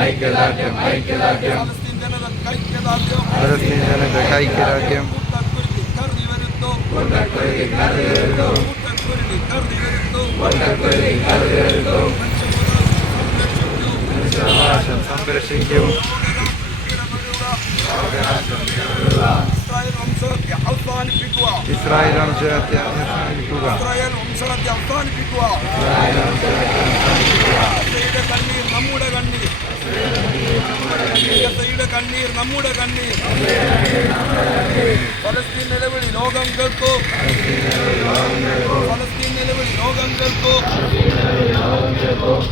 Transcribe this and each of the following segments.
ഐക്യദാർഢ്യം ഐക്യദാർഢ്യം. പലസ്തീൻ ജനതയ്ക്ക് ഐക്യദാർഢ്യം സംരക്ഷിക്കും. ഇസ്രായേൽ വംശത്തെ അവസാനിപ്പിക്കുക. ഇസ്രായേൽ വംശത്തെ അവസാനിപ്പിക്കുക. കണ്ണീർ നമ്മുടെ കണ്ണീർ ഫലസ്തീൻ നിലവിളി ലോകം കേൾക്കൂ ഫലസ്തീൻ നിലവിളി ലോകം കേൾക്കൂ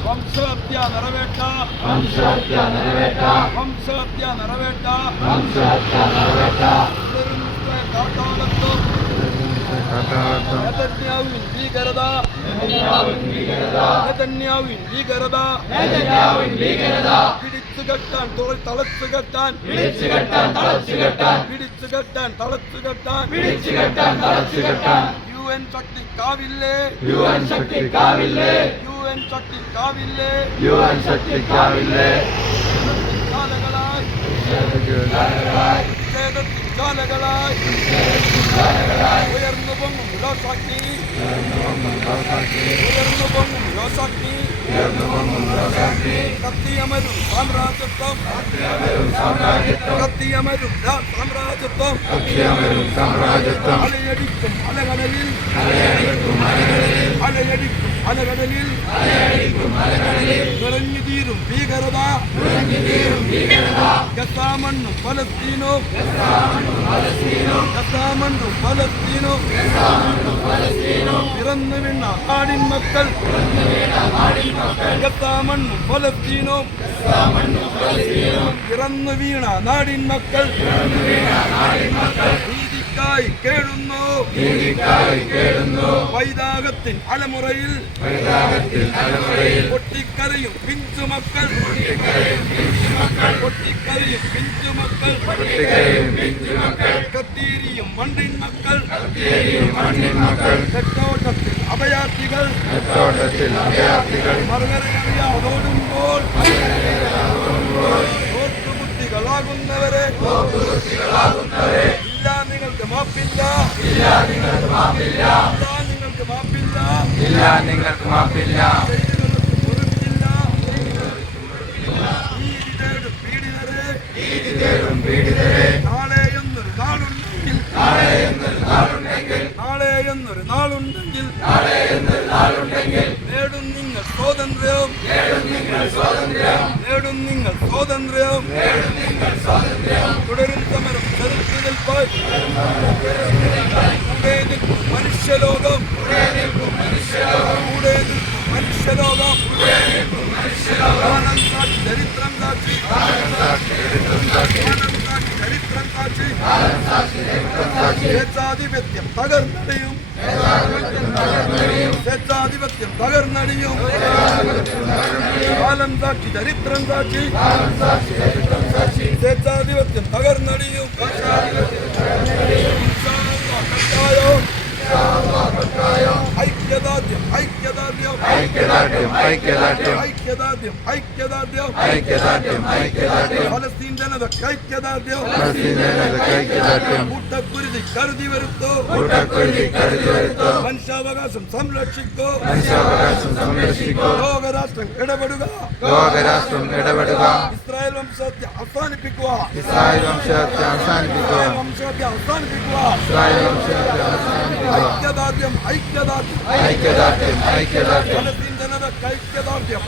വംശഹത്യ നിറവേറ്റ വംശഹത്യ نتنياهوين بيغردا نتنياهوين بيغردا نتنياهوين بيغردا نتنياهوين بيغردا பிடித்து கட்டான் தோல் தளத்து கட்டான் பிடித்து கட்டான் தளத்து கட்டான் பிடித்து கட்டான் தளத்து கட்டான் பிடித்து கட்டான் தளத்து கட்டான் யுஎன் சக்தி காவில்லே யுஎன் சக்தி காவில்லே யுஎன் சக்தி காவில்லே யுஎன் சக்தி காவில்லே காலகளாய் காலகளாய் காலகளாய் ഉയർന്നു പൊങ്ങും ലോശക്തി ഉയർന്നു പൊങ്ങും ലോശക്തി കത്തിയമരും സാമ്രാജ്യത്വം കത്തിയമരും രാ- സാമ്രാജ്യത്വം അക്ഷയമരും സാമ്രാജ്യത്വം അലയടിക്കും അലകടലിൽ അലയടിക്കും அலகடலில் நுழைஞ்சு தீரும் பீகரதா. கசாமண்ணும் பலஸ்தீனோ. கசாமண்ணும் பலஸ்தீனோ. பிறந்து விண்ணா காடின் மக்கள். கசாமண்ணும் பலஸ்தீனோ. பிறந்து வீணா நாடின் மக்கள். വൈതായി കേഴുന്നു. നീതിക്കായി കേഴുന്നു. വൈതാകത്തിൻ അലമുറയിൽ വൈതാകത്തിൻ അലമുറയിൽ പൊട്ടിക്കരയും പിഞ്ചു മക്കൾ. പൊട്ടിക്കരയും പിഞ്ചു മക്കൾ. പൊട്ടിക്കരയും പിഞ്ചു മക്കൾ. പൊട്ടിക്കരയും പിഞ്ചു മക്കൾ. കത്തീരിയും മണ്ണിൻ മക്കൾ. കത്തീരിയും മണ്ണിൻ മക്കൾ. തെക്കോട്ടത്തിൽ അഭയാർത്ഥികൾ. തെക്കോട്ടത്തിൽ അഭയാർത്ഥികൾ. മറുകരയറിയാതോടുമ്പോൾ ഓർത്തുകുട്ടികളാകുന്നവരെ ഓർത്തുകുട്ടികളാകുന്നവരെ നിങ്ങൾക്ക് മാപ്പില്ല. ഇല്ല നിങ്ങൾക്ക് മാപ്പില്ല. നിങ്ങൾക്ക് മാപ്പില്ല. ഇല്ല നിങ്ങൾക്ക് മാപ്പില്ല. നാളെ എന്നൊരു നാളുണ്ടെങ്കിൽ. നാളെ എന്നൊരു നാളുണ്ടെങ്കിൽ. നാളെ എന്നൊരു നാളുണ്ടെങ്കിൽ. നാളെ എന്നൊരു നാളുണ്ടെങ്കിൽ. നേടും നിങ്ങൾ സ്വാതന്ത്ര്യം. നേടും നിങ്ങൾ സ്വാതന്ത്ര്യം. നേടും നിങ്ങൾ സ്വാതന്ത്ര്യം. നേടും നിങ്ങൾ സ്വാതന്ത്ര്യം. തുടരും മനുഷ്യലോകം ചരിത്രം സാക്ഷി ചരിത്രം സാക്ഷി സ്വേച്ഛാധിപത്യം തകർന്നടിയും. സ്വേച്ഛാധിപത്യം തകർന്നടിയും. കാലം സാക്ഷി ചരിത്രം സാക്ഷി സ്വേച്ഛാധിപത്യം തകർന്നടിയും. കട്ടായോ? ஐக்கியதார்டியம் ஐக்கியதார்டியம் ஐக்கியதார்டியம் ஐக்கியதார்டியம் ஐக்கியதார்டியம் ஐக்கியதார்டியம் பலஸ்தீன் ஜனத ஐக்கியதார்டியம் பலஸ்தீன் ஜனத ஐக்கியதார்டியம் கூட்டக்குருதி கருதி வருத்தோ கூட்டக்குருதி கருதி வருத்தோ மனுஷாவகாசம் സംരക്ഷിക്കോ മനുഷ്യാവകാശം സംരക്ഷിക്കോ ലോകരാഷ്ട്രം ഇടപെടുക ലോകരാഷ്ട്രം ഇടപെടുക ഇസ്രായേൽ വംശത്തെ അവസാനിപ്പിക്കുക ഇസ്രായേൽ വംശത്തെ അവസാനിപ്പിക്കുക വംശത്തെ അവസാനിപ്പിക്കുക ഇസ്രായേൽ വംശത്തെ അവസാനിപ്പിക്കുക ഐക്യദാർഢ്യം ഐക്യദാർഢ്യം ഐക്യദാർഢ്യം ഐക്യദാർഢ്യം ഐക്യദാർഢ്യം.